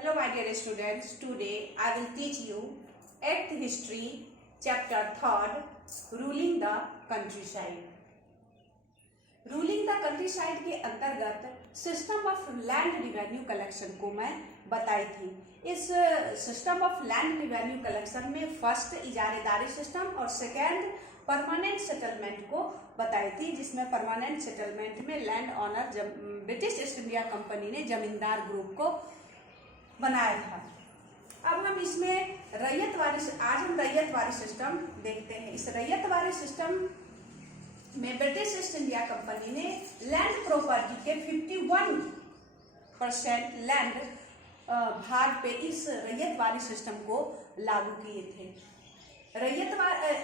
Hello my dear students, today I will teach you 8th history chapter 3rd ruling the countryside. Ruling the countryside के अंतर्गत system of land revenue collection को मैं बताई थी। इस system of land revenue collection में first इजारेदारी system और second permanent settlement को बताई थी, जिसमें परमानेंट सेटलमेंट में land owner British east India company ने जमींदार ग्रुप को बनाया था। अब हम इसमें आज हम रैयतवारी सिस्टम देखते हैं। इस रैयतवारी सिस्टम में ब्रिटिश ईस्ट इंडिया कंपनी ने लैंड प्रॉपर्टी के 51% लैंड भाग पे इस रैयतवारी सिस्टम को लागू किए थे।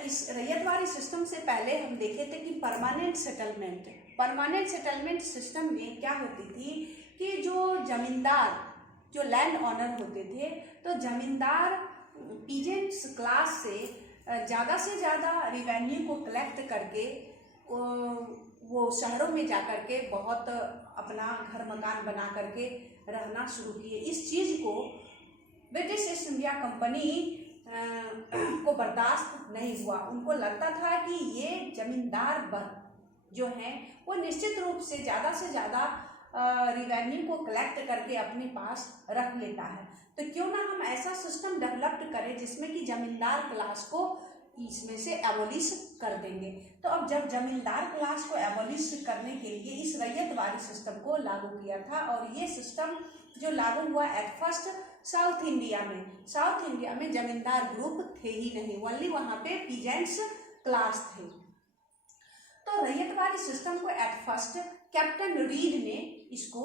इस रैयतवारी सिस्टम से पहले हम देखे थे कि परमानेंट सेटलमेंट सिस्टम में क्या होती थी कि जो लैंड ऑनर होते थे, तो जमींदार पीजेंट्स क्लास से ज़्यादा रिवेन्यू को कलेक्ट करके वो शहरों में जाकर के बहुत अपना घर मकान बना करके रहना शुरू किए। इस चीज़ को ब्रिटिश ईस्ट इंडिया कंपनी को बर्दाश्त नहीं हुआ। उनको लगता था कि ये जमींदार जो हैं वो निश्चित रूप से ज़्यादा रिवेन्यू को कलेक्ट करके अपने पास रख लेता है, तो क्यों ना हम ऐसा सिस्टम डेवलप करें जिसमें कि जमींदार क्लास को इसमें से एबॉलिश कर देंगे। तो अब जब जमींदार क्लास को एबॉलिश करने के लिए इस रैयतवारी सिस्टम को लागू किया था, और ये सिस्टम जो लागू हुआ एट फर्स्ट साउथ इंडिया में जमींदार ग्रुप थे ही नहीं, ओनली वहाँ पे पीजेंट्स क्लास थे। तो रैयतवारी सिस्टम को एट फर्स्ट कैप्टन रीड ने इसको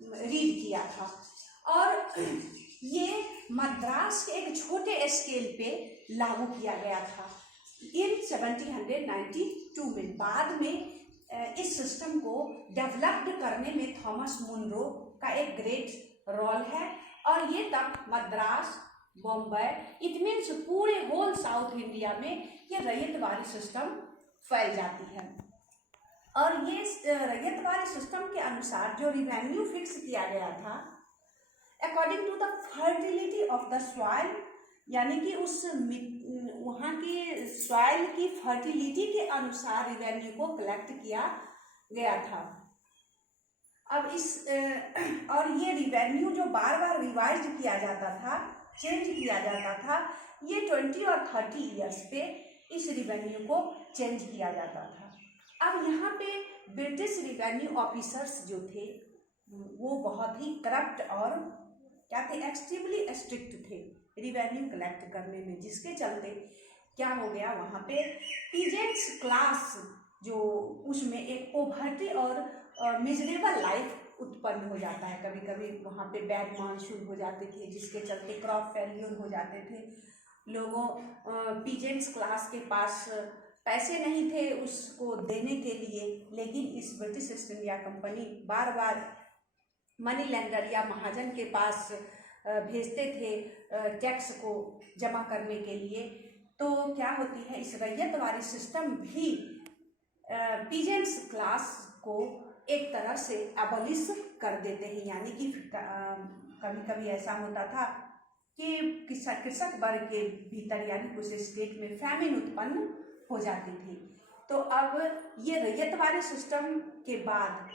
रीड किया था, और ये मद्रास के एक छोटे स्केल पे लागू किया गया था इन 1792 में। बाद में इस सिस्टम को डेवलप्ड करने में थॉमस मुनरो का एक ग्रेट रोल है, और ये तब मद्रास, बॉम्बे, इट मीन्स पूरे होल साउथ इंडिया में ये रैयतवारी सिस्टम फैल जाती है। और ये रैयतवारी सिस्टम के अनुसार जो रिवेन्यू फिक्स किया गया था according to the fertility of the soil, यानी कि उस वहाँ की सॉइल की फर्टिलिटी के अनुसार रिवेन्यू को कलेक्ट किया गया था। अब और ये रिवेन्यू जो बार बार रिवाइज किया जाता था, चेंज किया जाता था, ये 20 और 30 ईयर्स पे इस रिवेन्यू को चेंज किया जाता था। अब यहाँ पे ब्रिटिश रिवेन्यू ऑफिसर्स जो थे वो बहुत ही करप्ट और क्या थे, एक्सट्रीमली स्ट्रिक्ट थे रिवेन्यू कलेक्ट करने में, जिसके चलते क्या हो गया, वहाँ पे पीजेंट्स क्लास जो उसमें एक पोवर्टी और मिजरेबल लाइफ उत्पन्न हो जाता है। कभी कभी वहाँ पे बैड मानसून हो जाते थे, जिसके चलते क्रॉप फेल्यूर हो जाते थे। लोगों पीजेंट्स क्लास के पास पैसे नहीं थे उसको देने के लिए, लेकिन इस ब्रिटिश ईस्ट इंडिया कंपनी बार बार मनी लेंडर या महाजन के पास भेजते थे टैक्स को जमा करने के लिए। तो क्या होती है, इस रैयतवारी सिस्टम भी पीजेंट्स क्लास को एक तरह से एबॉलिश कर देते हैं, यानी कि कभी कभी ऐसा होता था कि कृषक वर्ग के भीतर यानी कुछ स्टेट में फैमिन उत्पन्न हो जाती थी। तो अब ये रैयतवारी सिस्टम के बाद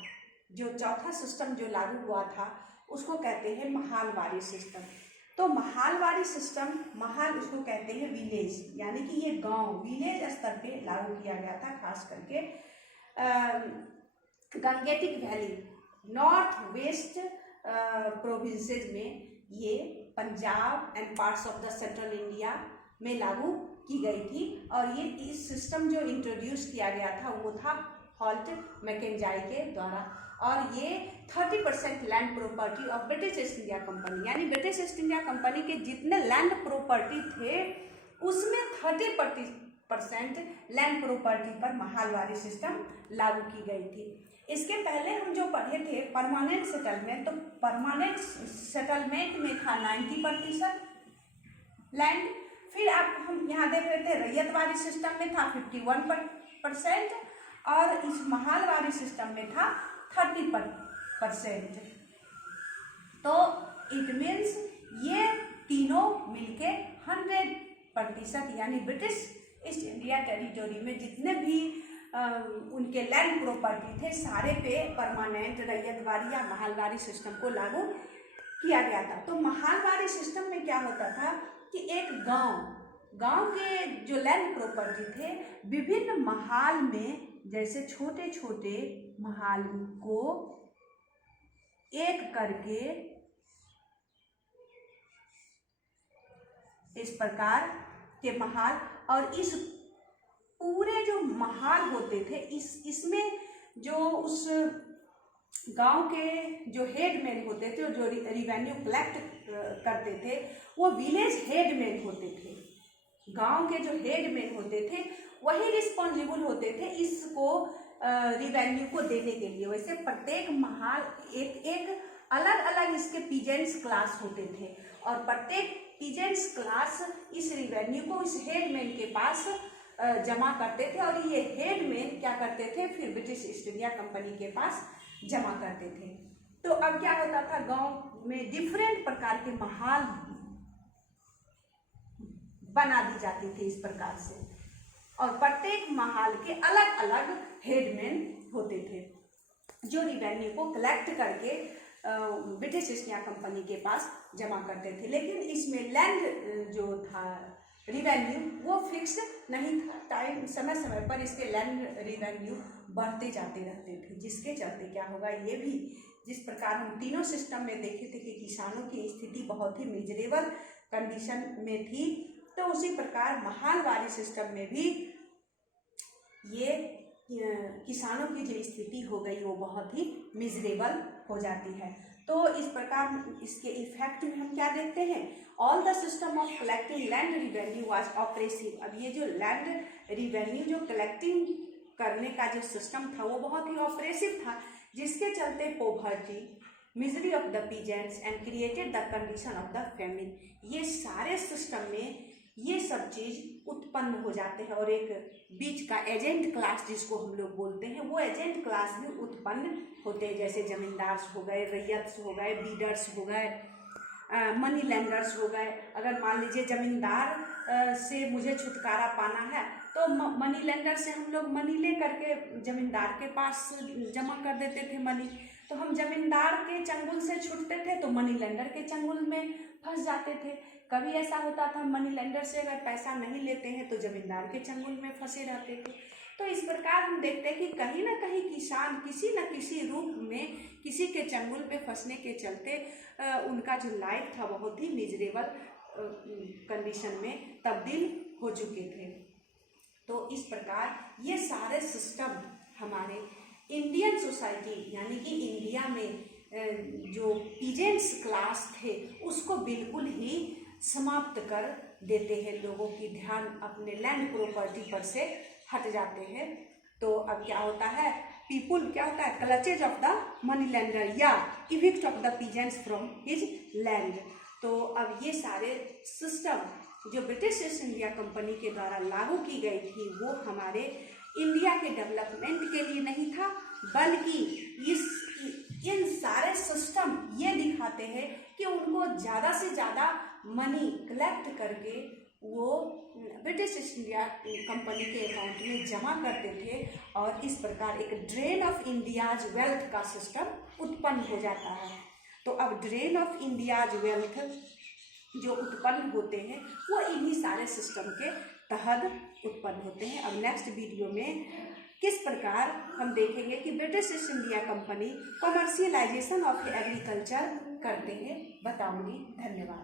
जो चौथा सिस्टम जो लागू हुआ था उसको कहते हैं महालवारी सिस्टम। तो महालवारी सिस्टम, महाल उसको कहते हैं विलेज, यानी कि ये गांव विलेज स्तर पे लागू किया गया था। खास करके Gangetic valley, north west provinces में, ये Punjab and parts of the central India में लागू की गई थी। और ये इस सिस्टम जो इंट्रोड्यूस किया गया था वो था हॉल्ट मैकेंजाई के द्वारा, और ये 30% land property of British east India company, यानी ब्रिटिश ईस्ट इंडिया कंपनी के जितने लैंड प्रॉपर्टी थे उसमें 30% लैंड प्रॉपर्टी पर महालवारी सिस्टम लागू की गई थी। इसके पहले हम जो पढ़े थे परमानेंट सेटलमेंट, तो परमानेंट सेटलमेंट में था 90% लैंड। फिर हम यहाँ देख रहे थे रैयतवारी सिस्टम में था 51%, और इस महालवारी सिस्टम में था 30%। तो इट मीन्स प्रतिशत यानी ब्रिटिश ईस्ट इंडिया टेरिटोरी में जितने भी उनके लैंड प्रॉपर्टी थे सारे पे परमानेंट रैयतवारी या महालवारी सिस्टम को लागू किया गया था। तो महालवारी सिस्टम में क्या होता था कि एक गांव के जो लैंड प्रॉपर्टी थे विभिन्न महाल में, जैसे छोटे छोटे महाल को एक करके इस प्रकार के महाल, और इस पूरे जो महाल होते थे इसमें जो उस गांव के जो हेडमैन होते थे, जो रिवेन्यू कलेक्ट करते थे, वो विलेज हेडमैन होते थे। गांव के जो हेडमैन होते थे वही रिस्पॉन्सिबल होते थे इसको रिवेन्यू को देने के लिए। वैसे प्रत्येक महाल एक अलग अलग इसके पीजेंट्स क्लास होते थे, और प्रत्येक पीजेंट्स क्लास इस रिवेन्यू को इस हेडमैन के पास जमा करते थे, और ये हेडमैन क्या करते थे फिर ब्रिटिश ईस्ट इंडिया कंपनी के पास जमा करते थे। तो अब क्या होता था, गांव में डिफरेंट प्रकार के महाल बना दी जाती थी इस प्रकार से, और प्रत्येक महाल के अलग अलग हेडमैन होते थे जो रिवेन्यू को कलेक्ट करके ब्रिटिश ईस्ट इंडिया कंपनी के पास जमा करते थे। लेकिन इसमें लैंड जो था रिवेन्यू वो फिक्स नहीं था, टाइम समय समय पर इसके लैंड रिवेन्यू बढ़ते जाते रहते थे, जिसके चलते क्या होगा, ये भी जिस प्रकार हम तीनों सिस्टम में देखे थे कि किसानों की स्थिति बहुत ही मिजरेबल कंडीशन में थी, तो उसी प्रकार महालवारी सिस्टम में भी ये किसानों की जो स्थिति हो गई वो बहुत ही मिजरेबल हो जाती है। तो इस प्रकार इसके इफेक्ट में हम क्या देखते हैं, all the system of collecting land revenue was oppressive. अब ये जो लैंड रिवेन्यू जो कलेक्टिंग करने का जो सिस्टम था वो बहुत ही ऑपरेसिव था, जिसके चलते poverty, misery of the peasants and created the condition of the famine, ये सारे सिस्टम में ये सब चीज उत्पन्न हो जाते हैं, और एक बीच का एजेंट क्लास जिसको हम लोग बोलते हैं वो एजेंट क्लास भी उत्पन्न होते हैं, जैसे जमींदार्स हो गए, रैयत्स हो गए, बीडर्स हो गए, मनी लैंडर्स हो गए। अगर मान लीजिए जमींदार से मुझे छुटकारा पाना है तो मनी लेंडर से हम लोग मनी ले करके जमींदार के पास जमा कर देते थे मनी, तो हम जमींदार के चंगुल से छूटते थे तो मनी लेंडर के चंगुल में फंस जाते थे। कभी ऐसा होता था मनी लेंडर से अगर पैसा नहीं लेते हैं तो जमींदार के चंगुल में फंसे रहते थे। तो इस प्रकार हम देखते हैं कि कहीं ना कहीं किसान किसी न किसी रूप में किसी के चंगुल पे फंसने के चलते उनका जो लाइफ था बहुत ही मिजरेबल कंडीशन में तब्दील हो चुके थे। तो इस प्रकार ये सारे सिस्टम हमारे इंडियन सोसाइटी यानी कि इंडिया में जो पीजेंट्स क्लास थे उसको बिल्कुल ही समाप्त कर देते हैं। लोगों की ध्यान अपने लैंड प्रॉपर्टी पर से हट जाते हैं। तो अब क्या होता है, पीपुल क्या होता है, clutches of the money lender या evict of the peasants from his land. तो अब ये सारे सिस्टम जो ब्रिटिश ईस्ट इंडिया कंपनी के द्वारा लागू की गई थी वो हमारे इंडिया के डेवलपमेंट के लिए नहीं था, बल्कि इन सारे सिस्टम ये दिखाते हैं कि उनको ज़्यादा से ज़्यादा मनी कलेक्ट करके वो ब्रिटिश ईस्ट इंडिया कंपनी के अकाउंट में जमा करते थे, और इस प्रकार एक ड्रेन ऑफ इंडियाज वेल्थ का सिस्टम उत्पन्न हो जाता है। तो अब ड्रेन ऑफ इंडियाज वेल्थ जो उत्पन्न होते हैं वो इन्हीं सारे सिस्टम के तहत उत्पन्न होते हैं। अब नेक्स्ट वीडियो में किस प्रकार हम देखेंगे कि British east India company commercialisation of agriculture करते हैं, बताऊंगी। धन्यवाद।